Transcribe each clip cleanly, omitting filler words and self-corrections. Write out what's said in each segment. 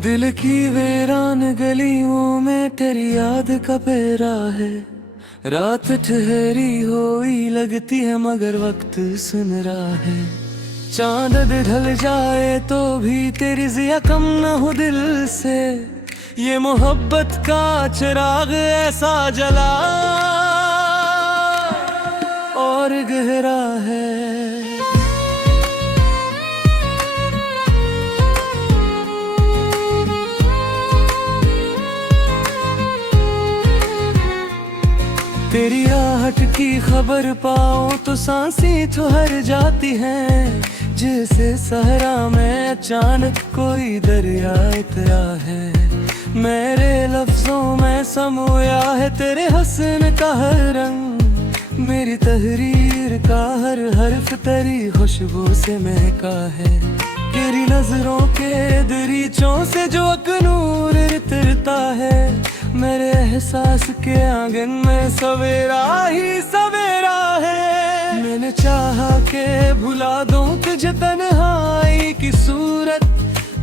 दिल की वीरान गलियों में तेरी याद का फेरा है। रात ठहरी हुई लगती है मगर वक्त सुन रहा है। चांद ढल जाए तो भी तेरी जिया कम न हो दिल से। ये मोहब्बत का चिराग ऐसा जला और गहरा है। तेरी आहट की खबर पाऊं तो सांसें ठहर जाती हैं। जैसे सहरा में अचानक कोई दरिया इतरा है। मेरे लफ्जों में समोया है तेरे हसन का हर रंग। मेरी तहरीर का हर हर्फ तेरी खुशबू से महका है। तेरी नजरों के दरीचों से जो अकनूर तिरता है। मेरे एहसास के आंगन में सवेरा ही सवेरा है। मैंने चाहा के भुला दूं तुझे तन्हाई की सूरत,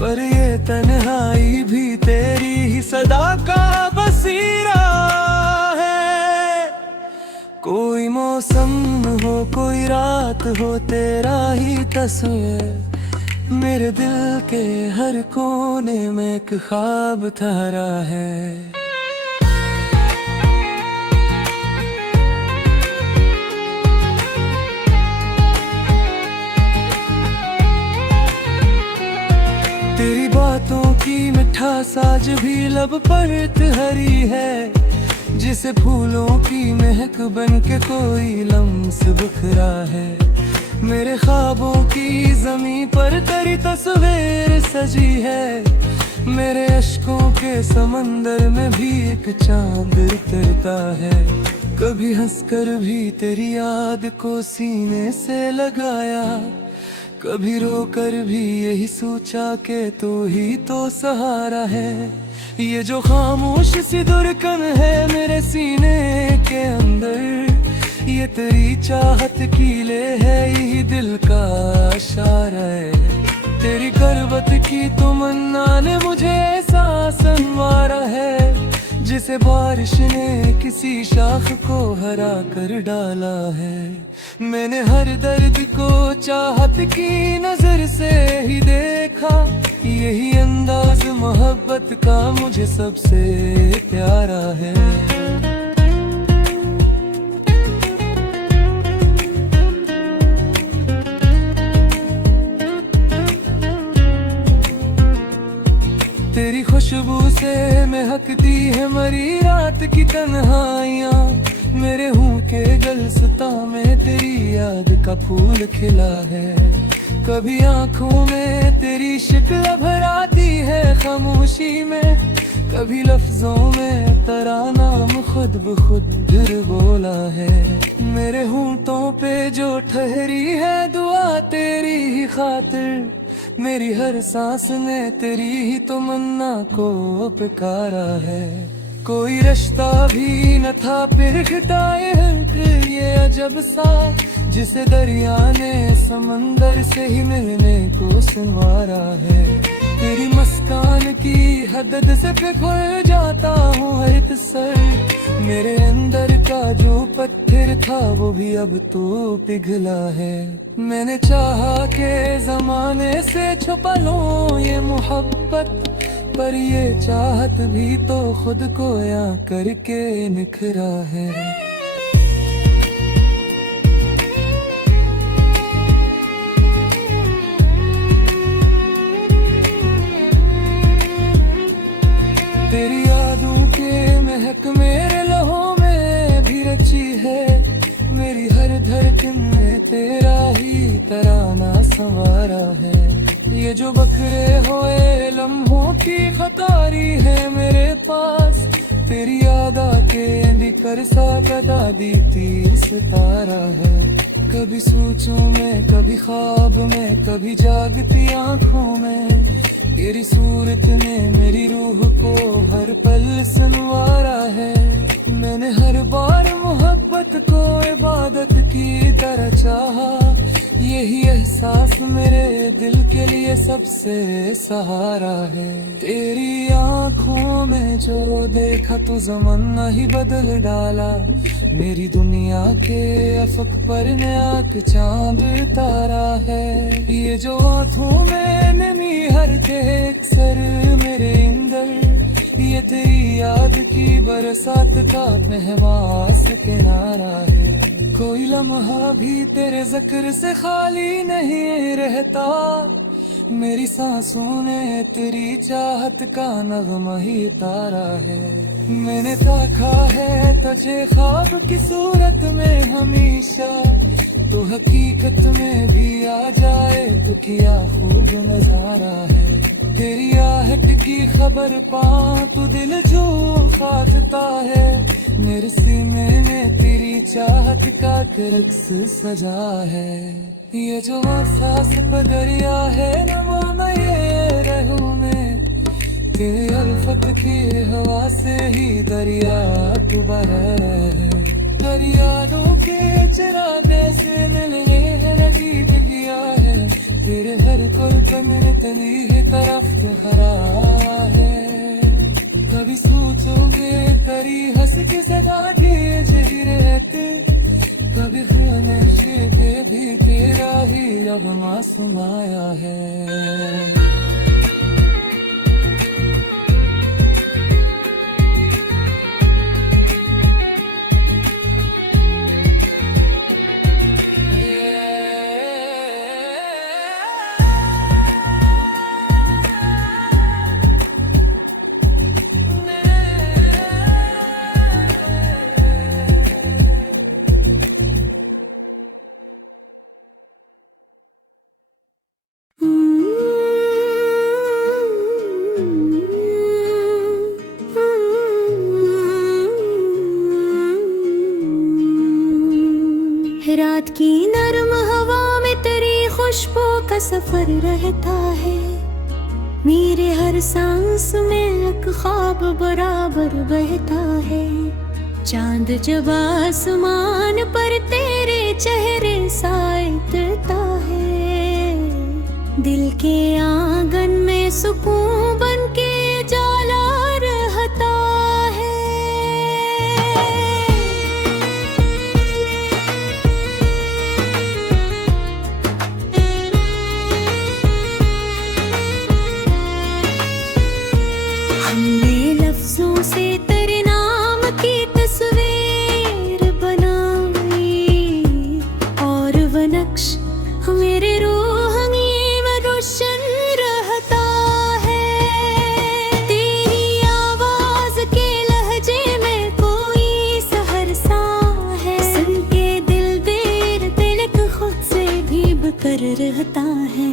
पर ये तन्हाई भी तेरी ही सदा का बसीरा है। कोई मौसम हो कोई रात हो तेरा ही तस्वीर मेरे दिल के हर कोने में एक ख्वाब ठहरा है। तेरी बातों की मिठास आज भी लब पर हरी है। जिसे फूलों की महक बन के कोई लम्स बिखरा है। मेरे ख्वाबों की ज़मीं पर तेरी तस्वीर सजी है। मेरे अश्कों के समंदर में भी एक चांद उतरता है। कभी हंसकर भी तेरी याद को सीने से लगाया, कभी रोकर भी यही सोचा कि तू ही तो सहारा है। ये जो खामोश सी धड़कन है मेरे सीने के अंदर, ये तेरी चाहत की ले है यही दिल का इशारा है। तेरी करवत की तमन्ना ने मुझे एहसास संवारा है। जिसे बारिश ने किसी शाख को हरा कर डाला है। मैंने हर दर्द को चाहत की नजर से ही देखा। यही अंदाज मोहब्बत का मुझे सबसे प्यारा है। तेरी खुशबू से महकती है मरी रात की तन्हाइयाँ। मेरे हूँ के गलसता में तेरी याद का फूल खिला है। कभी आँखों में तेरी शक्ल भराती है खामोशी में। कभी लफ्जों में तेरा नाम खुद ब खुद फिर बोला है। मेरे होंठों पे जो ठहरी है दुआ तेरी ही खातिर। मेरी हर सांस ने तेरी ही तमन्ना को पुकारा है। कोई रिश्ता भी न था पिरखता ये अजब सा, जिसे दरिया ने समंदर से ही मिलने को संवारा है। तेरी मुस्कान की हदद से पिघल जाता हूँ हर सर। मेरे अंदर का जो पत्थर था वो भी अब तो पिघला है। मैंने चाहा के जमाने से छुपा लूं ये मोहब्बत, पर ये चाहत भी तो खुद को यहाँ करके निखरा है। तेरी यादों के महक मेरे लहू में भी रची है। मेरी हर धड़कन में तेरा ही तराना संवारा है। ये जो बखरे हुए लम्हों की खतारी है मेरे पास, तेरी याद आके एंदी कर सा कदा दी तीर सितारा है। कभी सोचूं मैं, कभी ख्वाब में, कभी जागती आंखों में, तेरी सूरत ने मेरी रूह को हर पल संवारा है। मैंने हर बार मोहब्बत को इबादत की तरह चाहा, यही एहसास मेरे दिल के लिए सबसे सहारा है। तेरी आंखों में जो देखा तो ज़माना ही बदल डाला, मेरी दुनिया के अफक पर नया चांद तारा है। ये जो आंखों में नमी हर के अक्सर मेरे अंदर, ये तेरी याद की बरसात का महवास किनारा है। कोई लम्हा भी तेरे जिक्र से खाली नहीं रहता, मेरी सांसों ने तेरी चाहत का नगमा ही तारा है। मैंने ताका है तुझे ख्वाब की सूरत में हमेशा, तो हकीकत में भी आ जाए तो क्या खूब नजारा है। तेरी आहट की खबर पा तो दिल जो खातता है, मेरे सीने में तेरी चाहत का रक्स सजा है। ये जो सांस का दरिया है नमाना ये रहूं मैं, तेरे अल्फत की हवा से ही दरिया उबर है। दरिया दो के चराने से मिलने लगी दिलिया है, तेरे हर कुल पे मेरे तली है तरफ हरा है। कभी सोचोगे तेरी हंस के सदा जही रहते, कभी खाने से भी तेरा ही अब मासूम आया है। रात की नरम हवा में तेरी खुशबू का सफर रहता है, मेरे हर सांस में एक ख्वाब बराबर बहता है। चांद जब आसमान पर तेरे चेहरे साए उतरता है, दिल के आंगन में सुकून बन के जाला रहता है। हमने लफ्जों से तेरे नाम की तस्वीर बनाई, और वो नक्श मेरे रूहानी में रोशन रहता है। तेरी आवाज के लहजे में कोई सहर सा है, सुन के दिल बेर तिलक खुद से भी बकर रहता है।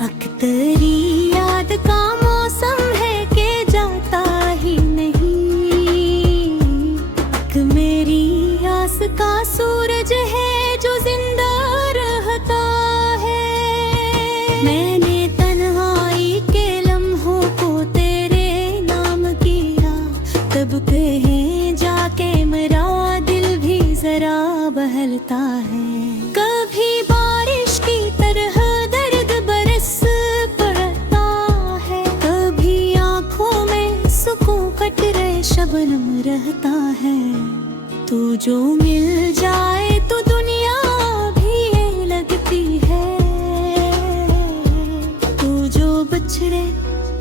अख्तरी याद का मौसम है के जाता ही नहीं, एक मेरी आस का सूरज है जो जिंदा रहता है। मैंने तन्हाई के लम्हों को तेरे नाम किया, तब कहीं जाके मेरा दिल भी जरा बहलता है। कभी बारिश की तरह दर्द बरस पड़ता है, कभी आंखों में सुकून कतरे शबनम रहता है। तू जो मिल जाए तो दुनिया भी ये लगती है, तू जो बिछड़े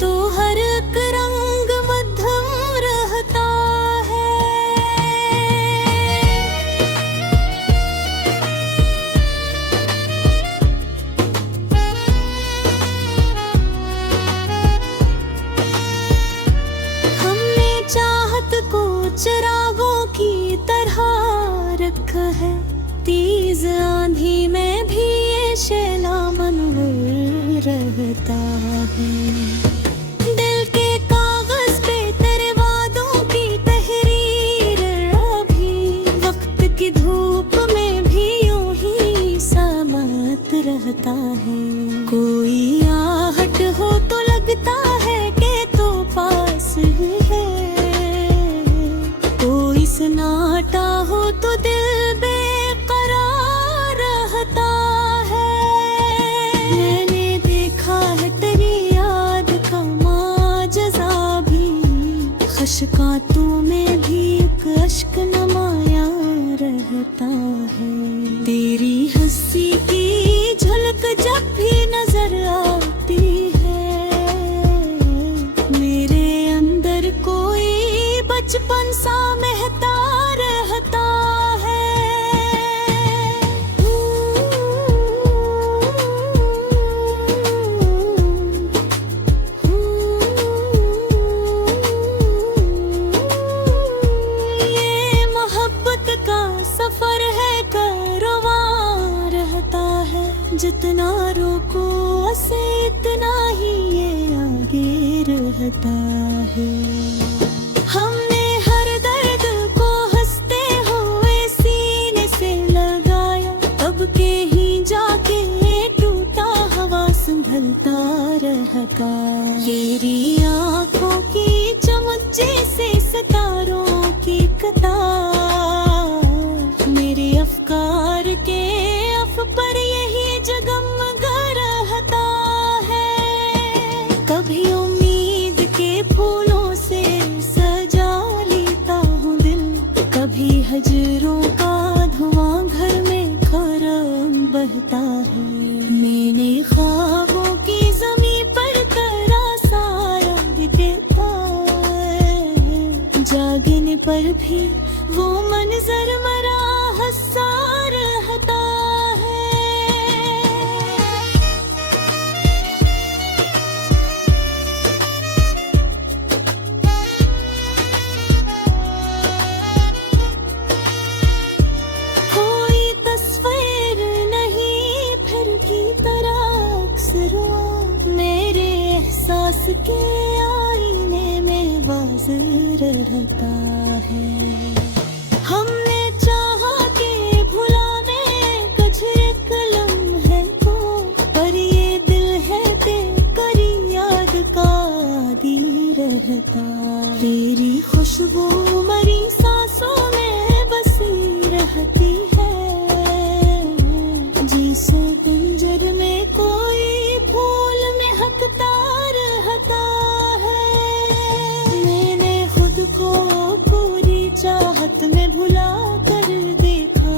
तो हर एक रंग मध्यम रहता है। हमने चाहत को चिरागों की तरह रखा है, तेज आंधी में भी ये शैला मनवर रहता है। दिल के कागज पे तेरे वादों की रहता है। कोई आहट हो तो लगता है कि तो पास ही है, कोई सन्नाटा हो तो दिल बेकरार रहता है। मैंने देखा है तेरी याद का माजज़ा भी, खशकातों में भी एक अश्क नमाया रहता है। तेरी हंसी की झलक जब भी नजर आती है, मेरे अंदर कोई बचपन सा महता रहता है। ये मोहब्बत का सफर है, कारवां रहता है। जितना रोको उसे इतना ही ये आगे रहता है। हमने हर दर्द को हंसते हुए सीने से लगाया, तब के ही जाके टूटा हवा संभलता रहता। तेरी आंखों की चमक जैसे सितारों की कतार, मेरे अफकार के अफ पर यही जगमगा रहता है। कभी उम्मीद के फूलों से सजा लेता हूँ दिल, कभी हजरों का धुआं घर में खरम बहता है। मैंने ख्वाबों की ज़मीं पर करा सारा देता है, जागने पर भी वो मंजर मरा हंसा रहता है। कोई तस्वीर नहीं फिर की तरह अक्सर हुआ, मेरे एहसास के आईने में वाज़ रहता है। हमने चाहा के भुलाने कुछ एक लम्हे को, पर ये दिल है तेरी याद का आदी रहता। तेरी खुशबू मरी सांसों में बसी रहती है, जैसे पिंजर में कोई फूल महकता रहता है। मैंने खुद को पूरी चाहत में भुला कर देखा,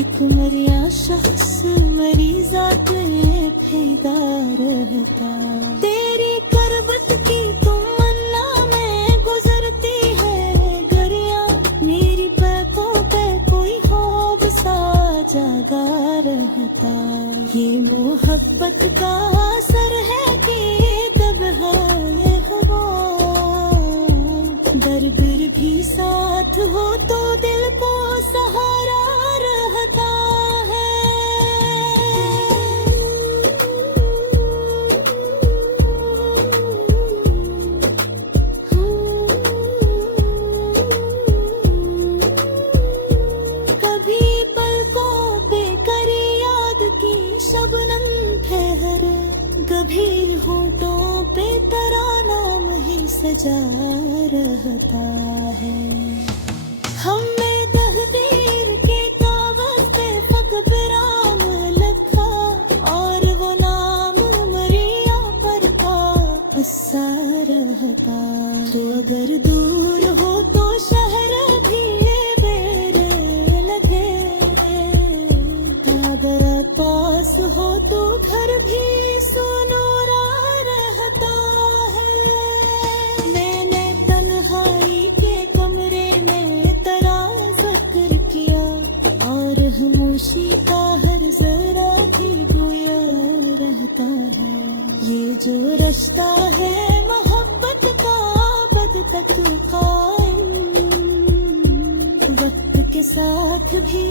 एक मरिया शख्स मरी जात में फिदा रहता। तेरी करवट की तमन्ना में गुजरती है गरियां, मेरी पैकों पे कोई ख्वाब सा जागा रहता। ये मोहब्बत का असर है कि तब है हवा, दर्द भी साथ हो तो दिल को सहारा रहता है। कभी पलकों पे करी याद की शबनम ठहरे, कभी होठों पे तेरा नाम ही सजा रहता है। हमें तकदीर के कागज पे फकराम लिखा, और वो नाम मरिया पर था अस्सा रहता। तो अगर दूर हो तो शहर भी मेरे लगे, अगर पास हो तो घर भी सुनूरा रहता है। मैंने तन्हाई के कमरे में तेरा जिक्र किया, और खामोशी का हर जरा भी गोया रहता है। ये जो रिश्ता है मोहब्बत का बद तक कायम, वक्त के साथ भी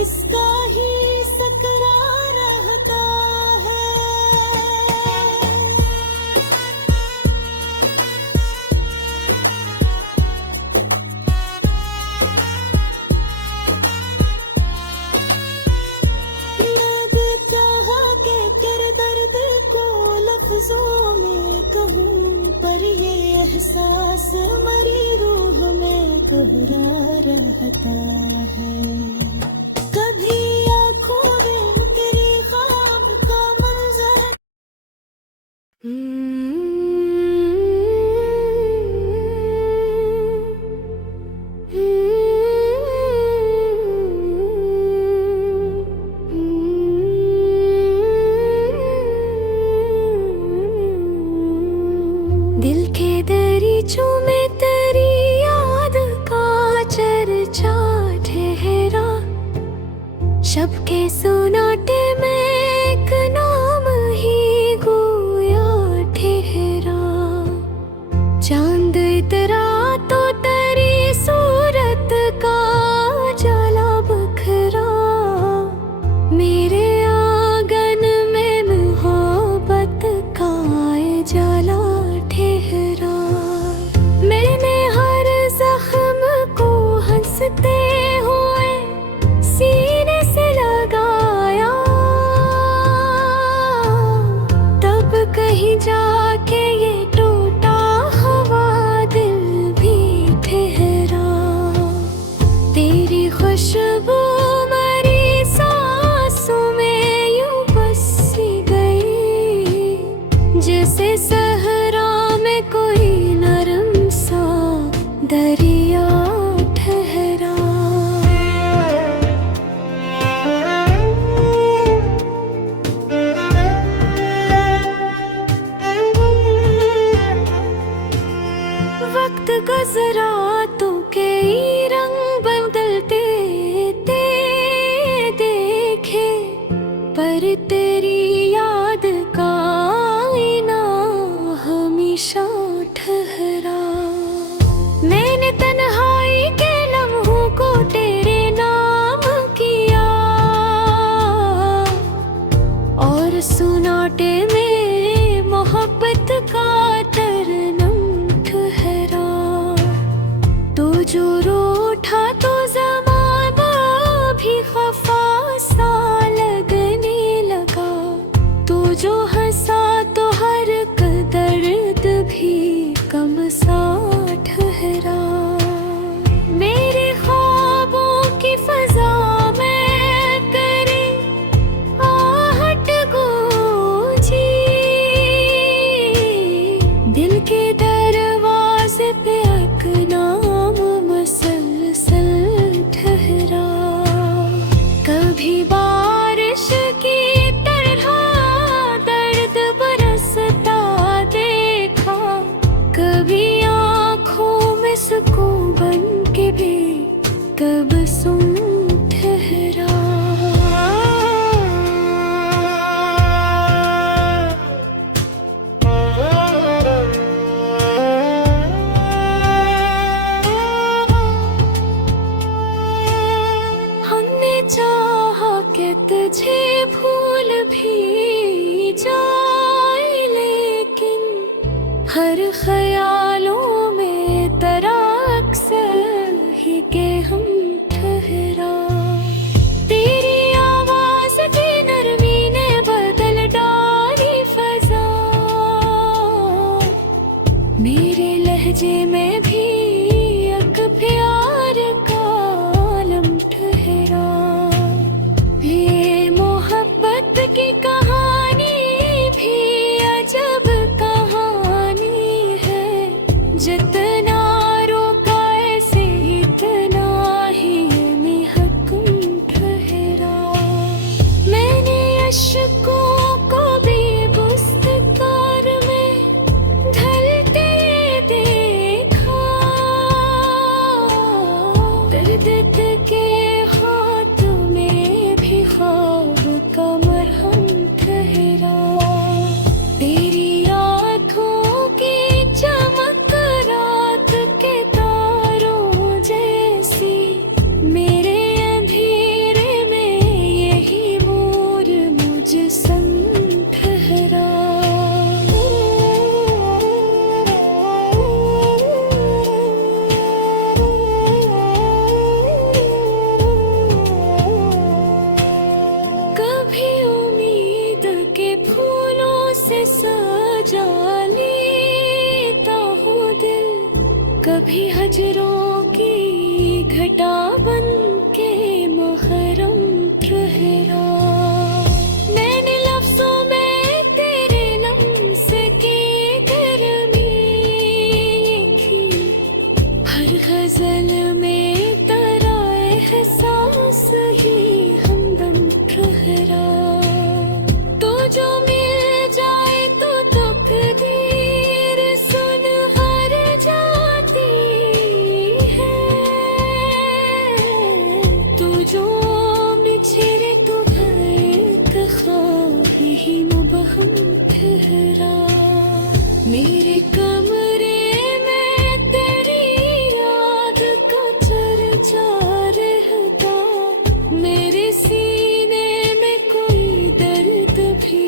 इसका ही सकरार रहता है। मैं भी चाहा के एहसास मरी रूह में कोहरा रहता है। कभी आंखों में तेरे ख्वाब का मंजर दिल के दरीचों में तेरी याद का चर्चा ठहरा। शब के सुनाटे में एक नाम ही गोया ठहरा। चांद इतरा तो तेरी सूरत का जाला बखरा। मेरे आंगन में मोहब्बत का जाला ठहरा। मैंने हर जख्म को हंसते हुए सीने से लगाया। तब कहीं जाके ये टूटा हुआ दिल भी ठहरा। तेरी खुशबू मरी सांसों में यूं बसी गई। जैसे सहरा में कोई नरम सा दरिया ठहरा। वक्त गुजरा तो कई रंग बदलते ते देखे। पर तेरी याद का आईना हमेशा ठहरा। मैंने तन्हाई के लम्हों को तेरे नाम किया। और सुनाटे में मोहब्बत का तरनम ठहरा। तो जो रूठा तो ज़माना भी खफा सा लगने लगा। तो जो हंसा तो हर दर्द भी कम सा ठहरा। मेरे ख्वाबों की फजा में तेरी आहट गूंजी। दिल के दरवाजे पे एक नाम मसलसल ठहरा। कभी बारिश की तरह दर्द बरसता देखा। कभी आँखों में सुकून बन के भी कब सुन ठहरा। हमने चाहा कि तुझे भूल भी जाए। लेकिन हर ख्यालों में तेरा अक्सर ही के हम ठहरा। तेरी आवाज की नरमी ने बदल डाली फजा। मेरे लहजे में भी एक प्यार का आलम ठहरा। ये मोहब्बत की कहानी भी अजब कहानी है। जितना रोका ऐसे इतना ही महकूम ठहरा। मैंने अश्कों को भी बुस्तकार में ढलते देखा। दर्द के हाथ में भी ख्वाब का मरहम ठहरा। तेरी आँखों की चमक रात के तारों जैसी। मेरे अंधेरे में यही नूर मुझ संग ठहरा। कभी उम्मीद के फूलों से सजा लेता हूँ दिल। कभी हजरों की घटा बन के मुहर्रम ठहरा। मैंने लफ्जों में तेरे लम्स की गर्मी लिखी, हर गजल में तेरा एहसास ही हमदम ठहरा। तो जो मिल जाए तो तकदीर सुन हर जाती है। तो जो बिछड़े तो एक ख्वाब ही मुबहम ठहरा। मेरे कमरे में तेरी याद का चर्चा रहता, मेरे सीने में कोई दर्द भी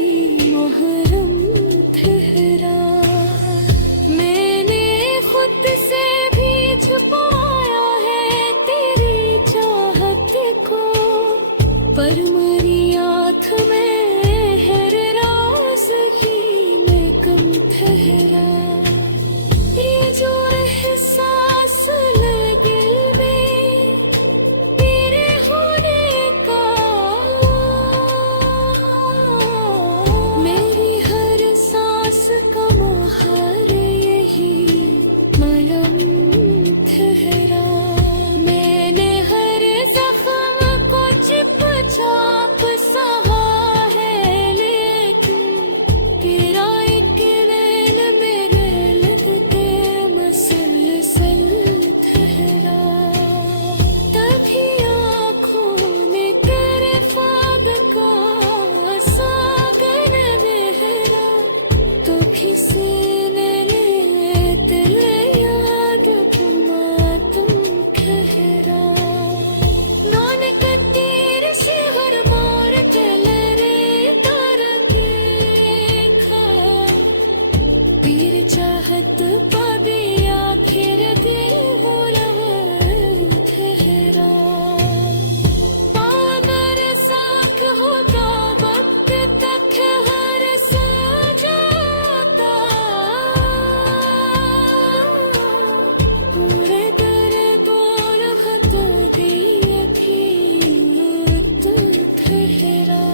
मुहर्रम ठहरा। मैंने खुद से भी छुपाया है तेरी चाहत को, पर मेरी आँख में हर राज ही मैं कम ठहरा। ये जो एहसास लगे में तेरे होने का, मेरी हर सांस का मुहर यही मलम ठहरा। मैंने हर जख्म को चिप चाप सहा है, लेकिन तेरा एक नैन मेरे लगते मसलसल ठहरा। तभी आँखों में तेरे ख्वाब का सागर गहरा, तभी सीने में तेरे याद का मातम गहरा। नौन कतीर शहर मोर चल रे तरंगे खा, पीर चाहत पाबी आखिर दे ठहरा। पागर साख होता वक्त तक हर सजाता, पूरे दर बोल खत दी अखीर ठहरा।